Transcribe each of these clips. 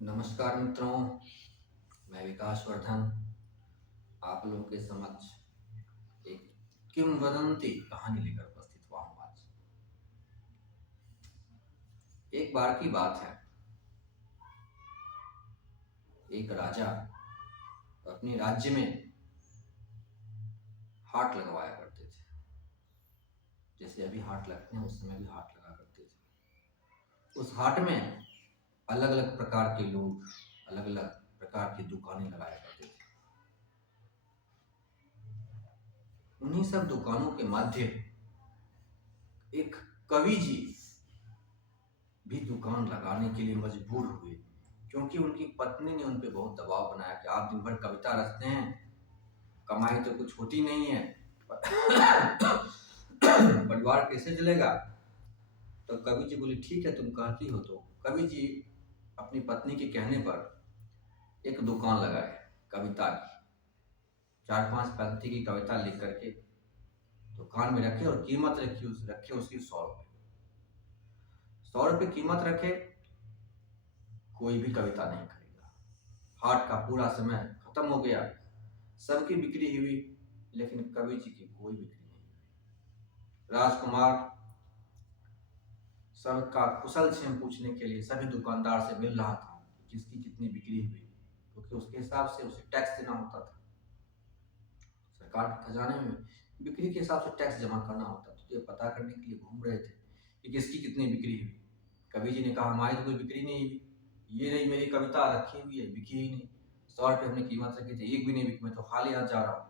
नमस्कार मित्रों, मैं विकास वर्धन आप लोगों के समक्ष एक किंवदंती कहानी लेकर उपस्थित हुआ हूँ आज। एक बार की बात है, एक राजा अपने राज्य में हाट लगवाया करते थे। जैसे अभी हाट लगते हैं, उस समय भी हाट लगा करते थे। उस हाट में अलग अलग प्रकार के लोग अलग अलग प्रकार की दुकानें लगाया करते थे। उन्हीं सब दुकानों के मध्य एक कवि जी भी दुकान लगाने के लिए मजबूर हुए, क्योंकि उनकी पत्नी ने उन पे बहुत दबाव बनाया कि आप दिन भर कविता रचते हैं, कमाई तो कुछ होती नहीं है, परिवार कैसे चलेगा। तो कवि जी बोले ठीक है, तुम कहती हो। तो कवि जी अपनी पत्नी के कहने पर एक दुकान लगाए कविता की। 4-5 पंक्ति की कविता लिख करके दुकान में रखे और कीमत रखे उसकी 100 रुपये। 100 रुपये कीमत रखे, कोई भी कविता नहीं खरीदा। हाट का पूरा समय खत्म हो गया, सबकी बिक्री हुई, लेकिन कवि जी की कोई बिक्री नहीं हुई। राजकुमार सबका कुशल क्षेम पूछने के लिए सभी दुकानदार से मिल रहा था कि किसकी कितनी बिक्री हुई, क्योंकि उसके हिसाब से उसे टैक्स देना होता था। सरकार के खजाने में बिक्री के हिसाब से टैक्स जमा करना होता था। तो ये पता करने के लिए घूम रहे थे कि किसकी कितनी बिक्री हुई। कवि जी ने कहा हमारी तो कोई बिक्री नहीं हुई, ये रही मेरी कविता रखी हुई है, बिकी ही नहीं। 100 रुपये हमने कीमत रखी थी, एक भी नहीं बिकी, मैं तो खाली हाथ जा रहा हूँ।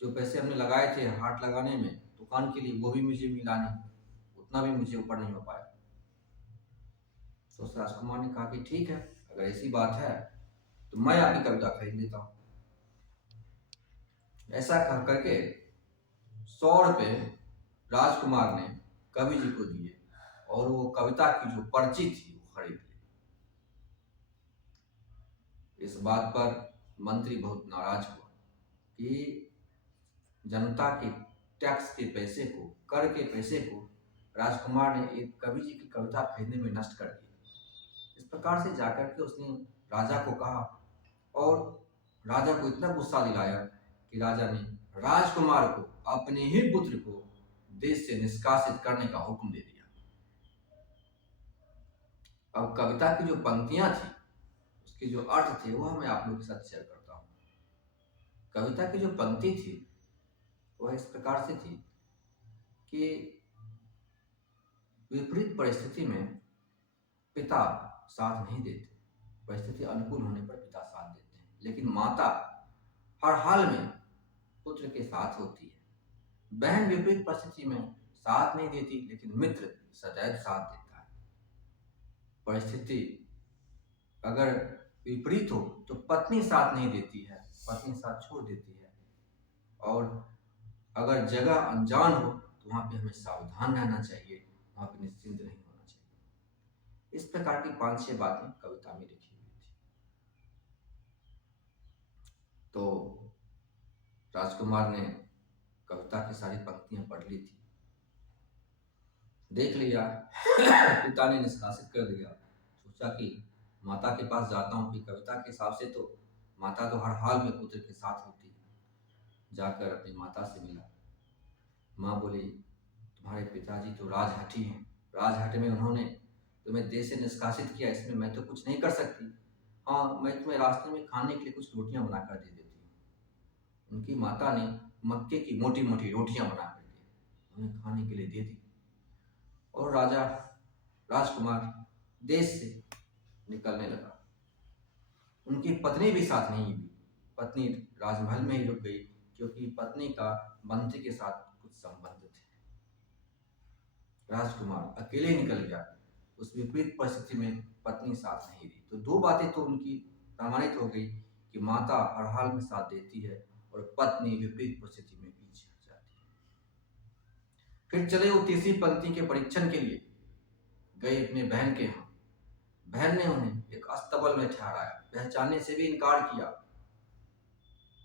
जो पैसे हमने लगाए थे हाट लगाने में दुकान के लिए, वो भी मुझे मिला नहीं, उतना भी मुझे ऊपर नहीं हो पाया। तो उस राजकुमार ने कहा कि ठीक है, अगर ऐसी बात है तो मैं आपकी कविता खरीद लेता हूँ। ऐसा कह करके 100 रुपये राजकुमार ने कवि जी को दिए और वो कविता की जो पर्ची थी वो खरीद ली। इस बात पर मंत्री बहुत नाराज हुआ कि जनता के टैक्स के पैसे को, कर के पैसे को राजकुमार ने एक कवि जी की कविता खरीदने में नष्ट कर दिया। इस प्रकार से जाकर के उसने राजा को कहा और राजा को इतना गुस्सा दिलाया कि राजा ने राजकुमार को अपने ही पुत्र को देश से निष्कासित करने का हुक्म दे दिया। अब कविता की जो पंक्तियां थी, उसके जो अर्थ थे, वह मैं आप लोगों के साथ शेयर करता हूँ। कविता की जो पंक्ति थी वह इस प्रकार से थी कि विपरीत परिस्थिति में पिता साथ नहीं देते, परिस्थिति अनुकूल होने पर पिता साथ देते हैं, लेकिन माता हर हाल में पुत्र के साथ होती है। बहन विपरीत परिस्थिति में साथ नहीं देती, लेकिन मित्र सदैव साथ देता है। परिस्थिति अगर विपरीत हो तो पत्नी साथ नहीं देती है, पत्नी साथ छोड़ देती है। और अगर जगह अनजान हो तो वहां पे हमें सावधान रहना चाहिए, वहां पे निश्चिंत नहीं होना चाहिए। इस प्रकार की 5-6 बातें कविता में लिखी हुई थी। तो राजकुमार ने कविता की सारी पंक्तियां पढ़ ली थी, देख लिया, पिता ने निष्कासित कर दिया। सोचा कि माता के पास जाता हूँ कि कविता के हिसाब से तो माता तो हर हाल में पुत्र के साथ होती है। जाकर अपनी माता से मिला। माँ बोली तुम्हारे पिताजी तो राजहठी हैं, राजहट में उन्होंने तुम्हें देश से निष्कासित किया, इसमें मैं तो कुछ नहीं कर सकती। हाँ, मैं तुम्हें रास्ते में खाने के लिए कुछ रोटियां बनाकर दे देती हूँ। उनकी माता ने मक्के की मोटी मोटी रोटियां बनाकर दी, उन्हें खाने के लिए दे दी। और राजकुमार देश से निकलने लगा। उनकी पत्नी भी साथ नहीं हुई, पत्नी राजमहल में ही रुक गई, क्योंकि पत्नी का मंत्री के साथ कुछ संबंध थे। राजकुमार अकेले निकल गया। उस विपरीत परिस्थिति में पत्नी साथ नहीं दी। तो 2 बातें तो उनकी प्रमाणित हो गई कि माता हर हाल में साथ देती है और पत्नी विपरीत परिस्थिति में पीछे हट जाती है। फिर चले वो तीसरी पंक्ति के परीक्षण के लिए गए अपने बहन के यहाँ। बहन ने उन्हें एक अस्तबल में ठहराया, पहचानने से भी इनकार किया।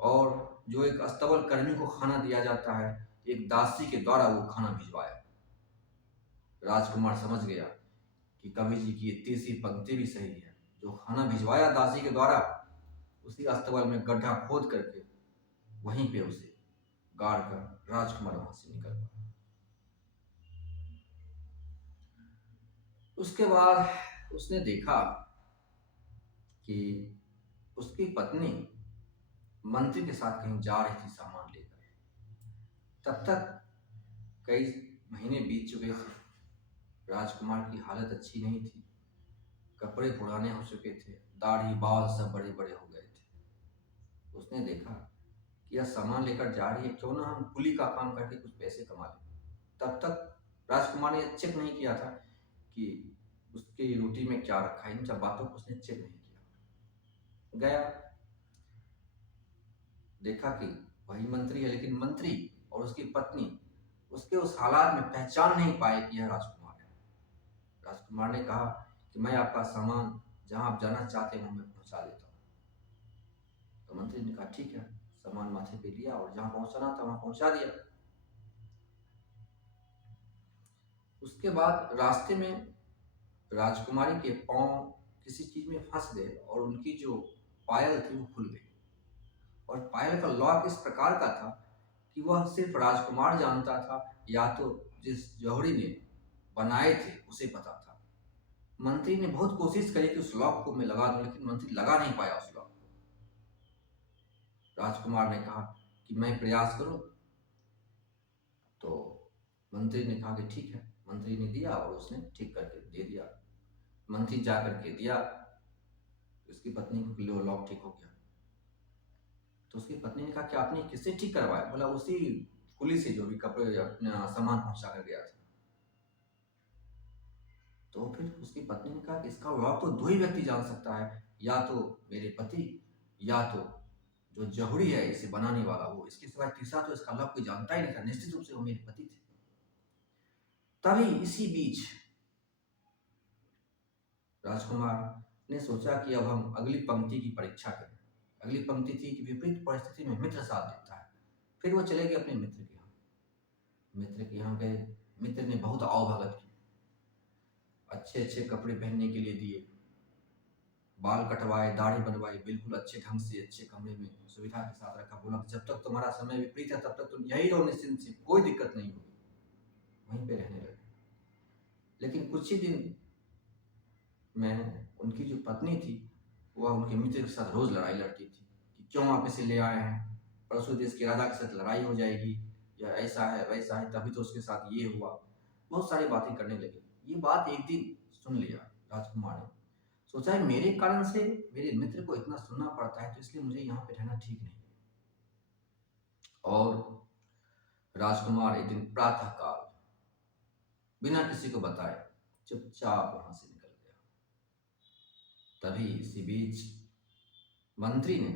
और जो एक अस्तबल कर्मी को खाना दिया जाता है, एक दासी के द्वारा वो खाना भिजवाया। राजकुमार समझ गया कि कवि जी की ये तीसरी पंक्ति भी सही है, जो खाना भिजवाया दासी के द्वारा, उसी अस्तबल में गड्ढा खोद करके वहीं पे उसे गाड़ कर राजकुमार वहां से निकल पड़ा। उसके बाद उसने देखा कि उसकी पत्नी मंत्री के साथ कहीं जा रही थी सामान लेकर। तब तक कई महीने बीत चुके थे। राजकुमार की हालत अच्छी नहीं थी, कपड़े पुराने हो चुके थे, दाढ़ी बाल सब बड़े बड़े हो गए थे। उसने देखा कि यह सामान लेकर जा रही है, क्यों ना हम कुली का काम करके कुछ पैसे कमा लें। तब तक राजकुमार ने चेक नहीं किया था कि उसकी रोटी में क्या रखा है। इन सब बातों को उसने चेक नहीं किया। गया, देखा कि वही मंत्री है, लेकिन मंत्री और उसकी पत्नी उसके उस हालात में पहचान नहीं पाए कि यह राजकुमार है। राजकुमार ने कहा कि मैं आपका सामान जहां आप जाना चाहते हैं मैं पहुंचा देता हूं। तो मंत्री ने कहा ठीक है। सामान माथे पे लिया और जहां पहुंचाना था वहां पहुंचा दिया। उसके बाद रास्ते में राजकुमारी के पांव किसी चीज में फंस गए और उनकी जो पायल थी वो खुल गई। और पायल का लॉक इस प्रकार का था कि वह सिर्फ राजकुमार जानता था, या तो जिस जौहरी ने बनाए थे उसे पता था। मंत्री ने बहुत कोशिश करी कि उस लॉक को मैं लगा दूं, लेकिन मंत्री लगा नहीं पाया उस लॉक को। राजकुमार ने कहा कि मैं प्रयास करूं। तो मंत्री ने कहा कि ठीक है। मंत्री ने दिया और उसने ठीक करके दे दिया। मंत्री जा करके दिया, उसकी पत्नी को लॉक ठीक हो गया। तो उसकी पत्नी ने कहा कि आपने किससे ठीक करवाया? बोला उसी कुली से जो भी कपड़े अपना सामान पहुंचा कर गया था। तो फिर उसकी पत्नी ने कहा कि इसका लॉक तो दो ही व्यक्ति जान सकता है, या तो मेरे पति या तो जो जौहरी है इसे बनाने वाला वो। इसके सिवाय तीसरा तो इसका लॉक कोई जानता ही नहीं था। निश्चित रूप से वो मेरे पति थे। तभी इसी बीच राजकुमार ने सोचा कि अब हम अगली पंक्ति की परीक्षा करें। अगली पंक्ति थी कि विपरीत परिस्थिति में मित्र साथ देता है। फिर वो चले गए अपने मित्र के यहाँ। मित्र के यहाँ गए, मित्र ने बहुत आवभगत की, अच्छे अच्छे कपड़े पहनने के लिए दिए, बाल कटवाए, दाढ़ी बनवाई, बिल्कुल अच्छे ढंग से अच्छे कमरे में सुविधा के साथ रखा। बोला जब तक तुम्हारा समय विपरीत है तब तक तुम यही रहो निश्चिंत से, कोई दिक्कत नहीं होगी। वहीं पे रहने लगे। लेकिन कुछ ही दिन में उनकी जो पत्नी थी वह उनके मित्र के साथ रोज लड़ाई लड़ती थी कि क्यों आप इसे ले आए हैं, परसों देश के राजा के साथ लड़ाई हो जाएगी, या ऐसा है वैसा है, तभी तो उसके साथ ये हुआ। बहुत सारी बातें करने लगे। ये बात एक दिन सुन लिया राजकुमार ने। सोचा मेरे कारण से मेरे मित्र को इतना सुनना पड़ता है, तो इसलिए मुझे यहाँ पे रहना ठीक नहीं। और राजकुमार एक दिन प्रातः काल बिना किसी को बताए चुपचाप वहां से निकल गया। तभी इसी बीच मंत्री ने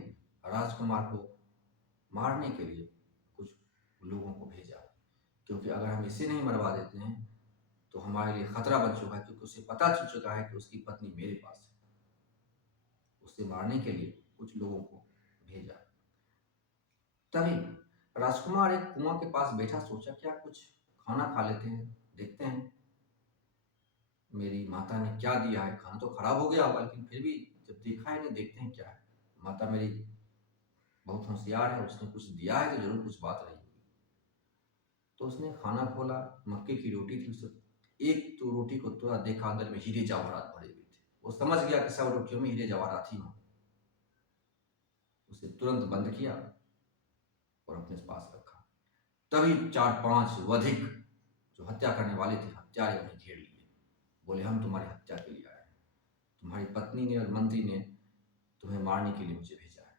राजकुमार को मारने के लिए कुछ लोगों को भेजा, क्योंकि अगर हम इसे नहीं मरवा देते हैं तो हमारे लिए खतरा बन चुका है, क्योंकि उसे पता चल चुका है कि उसकी पत्नी मेरे पास है। उसे मारने के लिए कुछ लोगों को भेजा। तभी राजकुमार एक कुआं के पास बैठा, सोचा क्या कुछ खाना खा लेते हैं, देखते हैं मेरी माता ने क्या दिया है। खाना तो खराब हो गया होगा, लेकिन फिर भी जब देखा है नहीं, देखते हैं क्या है। माता मेरी बहुत होशियार है, उसने कुछ दिया है तो जरूर कुछ बात रही होगी। तो उसने खाना खोला, मक्के की रोटी थी। उसे एक तो रोटी को थोड़ा देखा, अंदर में हीरे जवाहरात भरे हुए थे। वो समझ गया कि सब रोटियों में हीरे जवाहरात ही हों। उसे तुरंत बंद किया और अपने पास रखा। तभी 4-5 वधिक जो हत्या करने वाले थे, हत्यारे उन्हें घेर लिए। बोले हम तुम्हारी हत्या के लिए आए हैं, तुम्हारी पत्नी ने और मंत्री ने तुम्हें मारने के लिए मुझे भेजा है।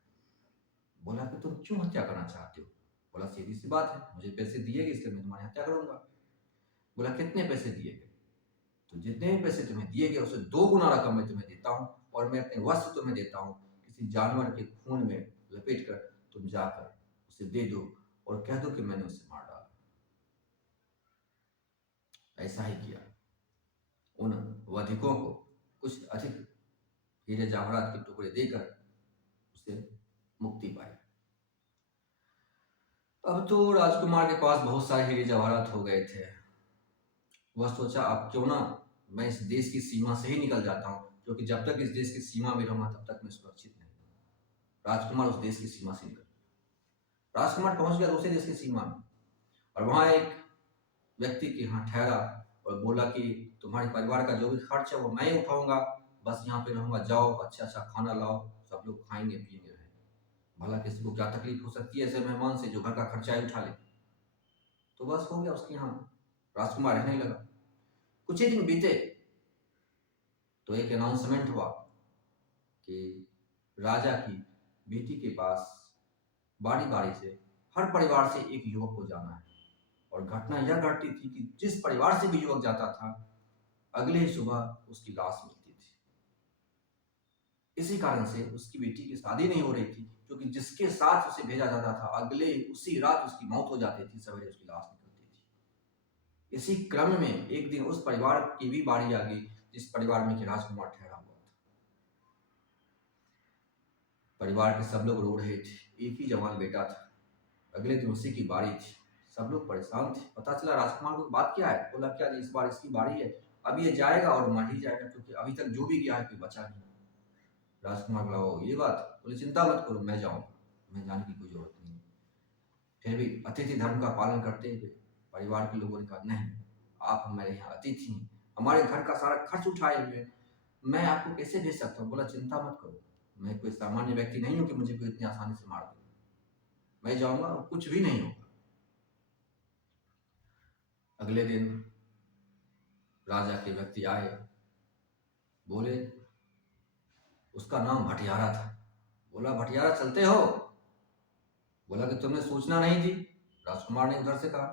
बोला कि तुम क्यों हत्या करना चाहते हो? बोला सीधी सी बात है, मुझे पैसे दिए गए इसलिए मैं तुम्हारी हत्या करूंगा। बोला कितने पैसे दिए गए? तो जितने भी पैसे तुम्हें दिए गए उससे 2 गुना रकम मैं तुम्हें देता हूँ, और मैं अपने वस्त्र तुम्हें देता हूँ। किसी जानवर के खून में लपेट कर तुम जाकर उसे दे दो और कह दो कि मैंने उसे मार डाला। ऐसा ही किया। उन वधिकों को कुछ अधिक हीरे जवाहरात के टुकड़े देकर उसे मुक्ति पाई। अब तो राजकुमार के पास बहुत सारे हीरे जवाहरात हो गए थे। वह सोचा अब क्यों ना मैं इस देश की सीमा से ही निकल जाता हूँ, क्योंकि जब तक इस देश की सीमा में रहूंगा तब तक मैं सुरक्षित नहीं। राजकुमार उस देश की सीमा से निकल, राजकुमार पहुंच गया दूसरे देश की सीमा में, और वहां एक व्यक्ति के यहाँ ठहरा और बोला कि तुम्हारे परिवार का जो भी खर्च है वो मैं ही उठाऊंगा, बस यहाँ पे रहूंगा, जाओ अच्छा अच्छा खाना लाओ, सब लोग खाएंगे पिएंगे रहेंगे। भला किसी को क्या तकलीफ हो सकती है ऐसे मेहमान से जो घर का खर्चा ही उठा ले। तो बस हो गया, उसके यहाँ राजकुमार रहने लगा। कुछ ही दिन बीते तो एक अनाउंसमेंट हुआ कि राजा की बेटी के पास बारी बारी से हर परिवार से एक युवक को जाना है, और घटना यह घटती थी कि जिस परिवार से भी युवक जाता था अगले ही सुबह उसकी लाश मिलती थी। इसी कारण से उसकी बेटी की शादी नहीं हो रही थी, क्योंकि जिसके साथ उसे भेजा जाता था अगले उसी रात उसकी मौत हो जाती थी, सवेरे उसकी लाश निकलती थी। इसी क्रम में एक दिन उस परिवार की भी बारी आ गई जिस परिवार में कि राजकुमार ठहरा हुआ था। परिवार के सब लोग रो रहे थे, एक ही जवान बेटा था, अगले दिन उसी की बारी थी, सब लोग परेशान थे। पता चला राजकुमार को बात क्या है, बोला क्या जी इस बार इसकी बारी है, अब ये जाएगा और मर ही जाएगा, क्योंकि अभी तक जो भी गया है कोई बचा नहीं। राजकुमार बोला ओ ये बात, बोले चिंता मत करो मैं जाऊंगा, मैं जाने की कोई जरूरत नहीं। फिर भी अतिथि धर्म का पालन करते हुए परिवार के लोगों ने कहा नहीं, आप हमारे यहाँ अतिथि हैं, हमारे घर का सारा खर्च उठाए हुए, मैं आपको कैसे भेज सकता हूँ। बोला चिंता मत करो, मैं कोई सामान्य व्यक्ति नहीं हूँ कि मुझे कोई इतनी आसानी से मार दे, मैं जाऊंगा और कुछ भी नहीं होगा। अगले दिन राजा के व्यक्ति आए, बोले उसका नाम भटियारा था। बोला भटियारा चलते हो, बोला कि तुमने सूचना नहीं दी। राजकुमार ने उधर से कहा,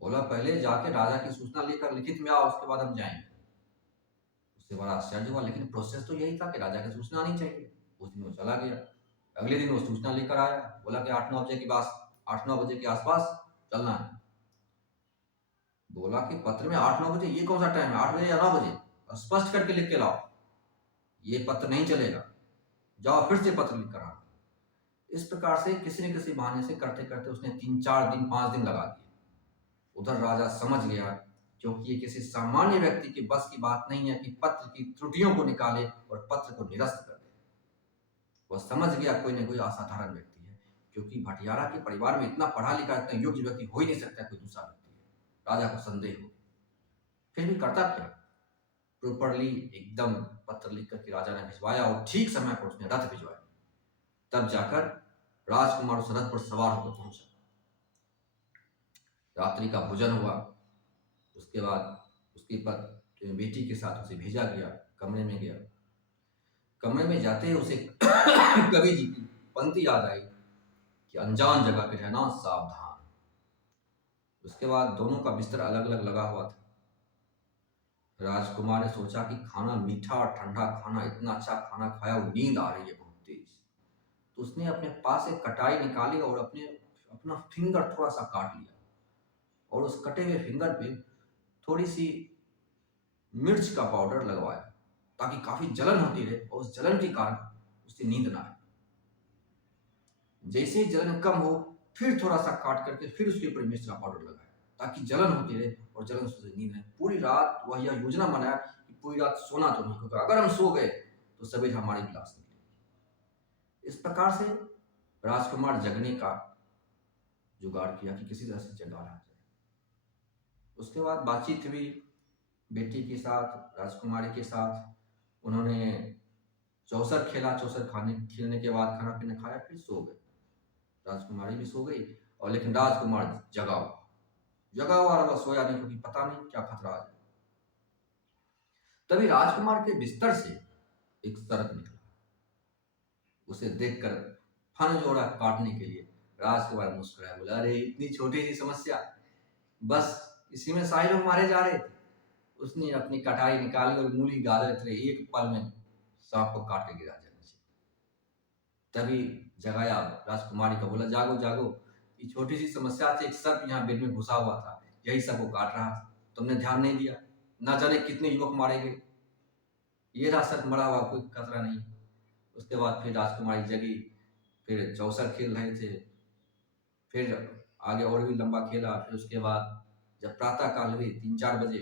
बोला पहले जाके राजा की सूचना लेकर लिखित में आओ, उसके बाद हम जाएंगे। उससे बड़ा आश्चर्य हुआ, लेकिन प्रोसेस तो यही था कि राजा की सूचना नहीं चाहिए। उस दिन वो चला गया, अगले दिन वो सूचना लेकर आया, बोला कि 8-9 बजे के बाद 8-9 बजे के आसपास चलना है। बोला कि पत्र में 8-9 बजे, ये कौन सा टाइम है, 8 बजे या 9 बजे, स्पष्ट करके लिख के लाओ, ये पत्र नहीं चलेगा, जाओ फिर से पत्र लिख कर आना। इस प्रकार से किसी न किसी बहाने से करते करते उसने 3-4 दिन 5 दिन लगा दिए। उधर राजा समझ गया, क्योंकि ये किसी सामान्य व्यक्ति के बस की बात नहीं है कि पत्र की त्रुटियों को निकाले और पत्र को निरस्त कर दे। वह समझ गया कोई न कोई असाधारण व्यक्ति है, क्योंकि भटियारा के परिवार में इतना पढ़ा लिखा इतना योग्य व्यक्ति हो ही नहीं सकता कोई दूसरा व्यक्ति है। राजा को संदेह हो, फिर भी करता क्या, प्रॉपरली एकदम पत्र लिख करके राजा ने भिजवाया और ठीक समय पर उसने रथ भिजवाया। तब जाकर राजकुमार उस रथ पर सवार होकर पहुंचा। रात्रि का भोजन हुआ, उसके बाद उसकी बेटी के साथ उसे भेजा गया, कमरे में गया। कमरे में जाते ही उसे कवि जी की पंक्ति याद आई कि अनजान जगह पे रहना सावधान। उसके बाद दोनों का बिस्तर अलग अलग लगा हुआ था। राजकुमार ने सोचा कि खाना मीठा और ठंडा खाना, इतना अच्छा खाना खाया और नींद आ रही है बहुत तेज। तो उसने अपने पास एक कटाई निकाली और अपना फिंगर थोड़ा सा काट लिया, और उस कटे हुए फिंगर पे थोड़ी सी मिर्च का पाउडर लगवाया, ताकि काफी जलन होती रहे और उस जलन के कारण उससे नींद ना आए। जैसे ही जलन कम हो फिर थोड़ा सा काट करके फिर उसके ऊपर मिर्च का पाउडर लगाया, ताकि जलन होती रहे और जलन से नींद आए। पूरी रात वह यह योजना बनाया कि पूरी रात सोना तो नहीं, क्योंकि अगर हम सो गए तो सवेरे हमारी भी लाश निकलेगी। इस प्रकार से राजकुमार जगने का जुगाड़ किया कि किसी तरह से जगा रहा जाए। उसके बाद बातचीत हुई बेटी के साथ, राजकुमारी के साथ। उन्होंने चौसर खेला, चौसर खेलने के बाद खाना पीना खाया, फिर सो गए। राजकुमारी भी सो गई, और लेकिन राजकुमार जगा हुआ और वह सोया नहीं, क्योंकि पता नहीं क्या खतरा आ जाए। तभी राजकुमार के बिस्तर से एक सर्प निकला। उसे देखकर फन जोड़ा काटने के लिए राजकुमार मुस्कुराया, बोला अरे इतनी छोटी सी समस्या, बस इसी में सारे लोग मारे जा रहे थे। उसने अपनी कटाई निकाली और मूली गाजर थे, एक पल में सांप को काट के गिरा दिया नीचे। तभी जगाया राजकुमारी को, बोला जागो जागो, ये छोटी सी समस्या थी, एक सर्प यहाँ बेड में घुसा हुआ था, यही सबको काट रहा था, तुमने ध्यान नहीं दिया, ना जाने कितने युवक मारे गए, ये रहा सर्प मरा हुआ, कोई खतरा नहीं। उसके बाद फिर राजकुमारी जगी, फिर चौसर खेल रहे थे, फिर आगे और भी लंबा खेला। फिर उसके बाद जब प्रातः काल हुई 3-4 बजे,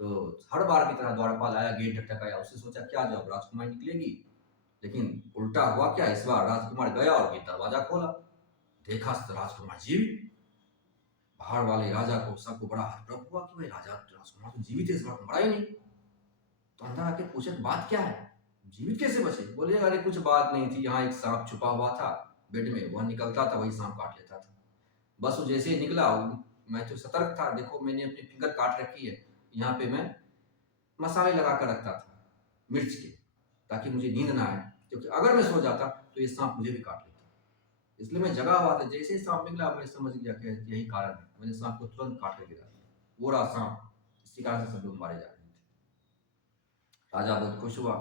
तो हर बार की तरह द्वारपाल आया, गेट खटखटाया। उसने सोचा क्या जब राजकुमारी निकलेगी, लेकिन उल्टा हुआ क्या, इस बार राजकुमार गया और गेट दरवाजा खोला, देखा तो राजकुमार जीवित। बाहर वाले राजा को सबको बड़ा हर्ष हुआ कि भाई राजा राजकुमार तो जीवित है, इस बार मरा ही नहीं। तो अंदर आके पूछे बात क्या है, जीवित कैसे बचे? बोले अरे कुछ बात नहीं थी, यहाँ एक सांप छुपा हुआ था बेड में, वह निकलता था वही सांप काट लेता था। बस वो जैसे ही निकला, मैं तो सतर्क था, देखो मैंने अपनी फिंगर काट रखी है, यहाँ पे मैं मसाले लगा कर रखता था मिर्च के, ताकि मुझे नींद ना आए, क्योंकि अगर मैं सो जाता तो ये सांप मुझे भी काट लेता। इसलिए मैं जगा हुआ था, जैसे ही सांप निकला मैं समझ गया कि यही कारण है, मैंने सांप को तुरंत काट कर गिरा दिया। वो रहा सांप, इसी कारण से सब लोग मारे जा रहे थे। राजा बहुत खुश हुआ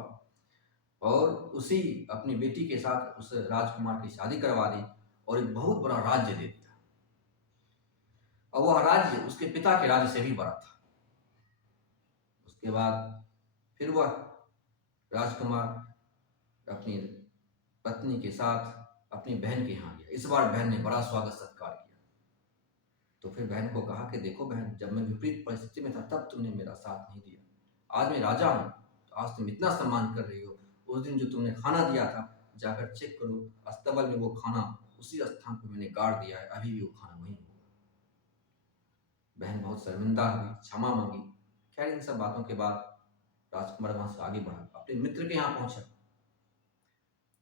और उसी अपनी बेटी के साथ उस राजकुमार की शादी करवा दी और एक बहुत बड़ा राज्य दे दिया। और वह राज्य उसके पिता के राज्य से भी बड़ा था। उसके बाद फिर वह राजकुमार अपनी पत्नी के साथ अपनी बहन के यहाँ गया। इस बार बहन ने बड़ा स्वागत सत्कार किया। तो फिर बहन को कहा कि देखो बहन, जब मैं विपरीत परिस्थिति में था तब तुमने मेरा साथ नहीं दिया, आज मैं राजा हूँ तो आज तुम इतना सम्मान कर रही हो, उस दिन जो तुमने खाना दिया था जाकर चेक करो, अस्तबल में वो खाना उसी स्थान पर मैंने गाड़ दिया है, अभी भी वो खाना वहीं होगा। बहन बहुत शर्मिंदा हुई, क्षमा मांगी। खैर इन सब बातों के बाद राजकुमार वहां से आगे बढ़ा, अपने मित्र के यहाँ पहुंचा।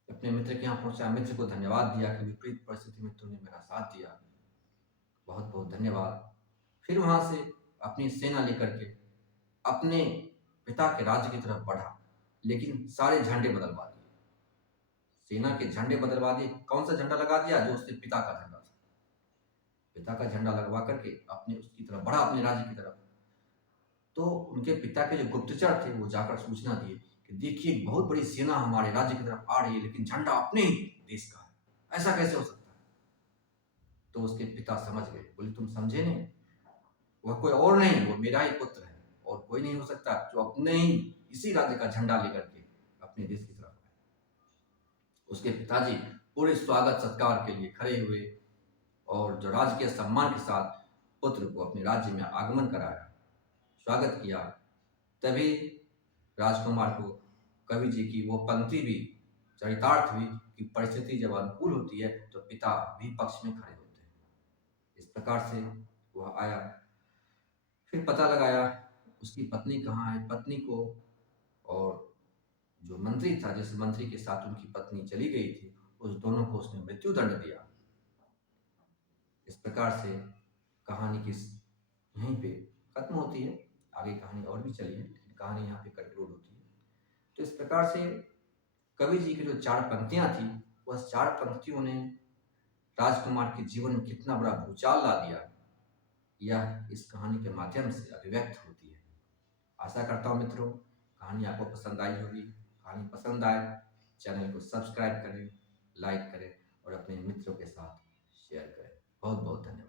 अपने मित्र के यहाँ पहुंचा, मित्र को धन्यवाद दिया कि विपरीत परिस्थिति में तुमने मेरा साथ दिया, बहुत बहुत धन्यवाद। फिर वहां से अपनी सेना लेकर के अपने पिता के राज्य की तरफ बढ़ा, लेकिन सारे झंडे बदलवा दिए। सेना के झंडे बदलवा दिए। कौन सा झंडा लगा दिया? जो उसके पिता का झंडा था। पिता का झंडा लगवा करके अपने उसकी तरफ बढ़ा, अपने राज्य की तरफ। तो उनके पिता के जो गुप्तचर थे वो जाकर सूचना दिए कि देखिए बहुत बड़ी सेना हमारे राज्य की तरफ आ रही है, लेकिन झंडा अपने ही देश का है, ऐसा कैसे हो सकता है? तो उसके पिता समझ गए, बोले तुम समझे नहीं, वह कोई और नहीं, वो मेरा ही पुत्र है और कोई नहीं हो सकता जो अपने ही इसी राज्य का झंडा लेकर के अपने देश की तरफ आए। उसके पिताजी पूरे स्वागत सत्कार के लिए खड़े हुए और जो राजकीय सम्मान के साथ पुत्र को अपने राज्य में आगमन कराया, स्वागत किया। तभी राजकुमार को कवि जी की वो पंक्ति भी चरितार्थ हुई कि परिस्थिति जब अनुकूल होती है तो पिता भी पक्ष में खड़े होते हैं। इस प्रकार से वह आया, फिर पता लगाया उसकी पत्नी कहाँ है। पत्नी को और जो मंत्री था, जिस मंत्री के साथ उनकी पत्नी चली गई थी, उस दोनों को उसने मृत्यु दंड दिया। इस प्रकार से कहानी की यहीं पे खत्म होती है। आगे कहानी और भी चली है, लेकिन कहानी यहाँ पे कंक्लूड होती है। तो इस प्रकार से कवि जी की जो 4 पंक्तियां थी, वह 4 पंक्तियों ने राजकुमार के जीवन में कितना बड़ा भूचाल ला दिया, यह इस कहानी के माध्यम से अभिव्यक्त होती है। आशा करता हूँ मित्रों कहानी आपको पसंद आई होगी। कहानी पसंद आए चैनल को सब्सक्राइब करें, लाइक करें और अपने मित्रों के साथ शेयर करें। बहुत बहुत धन्यवाद।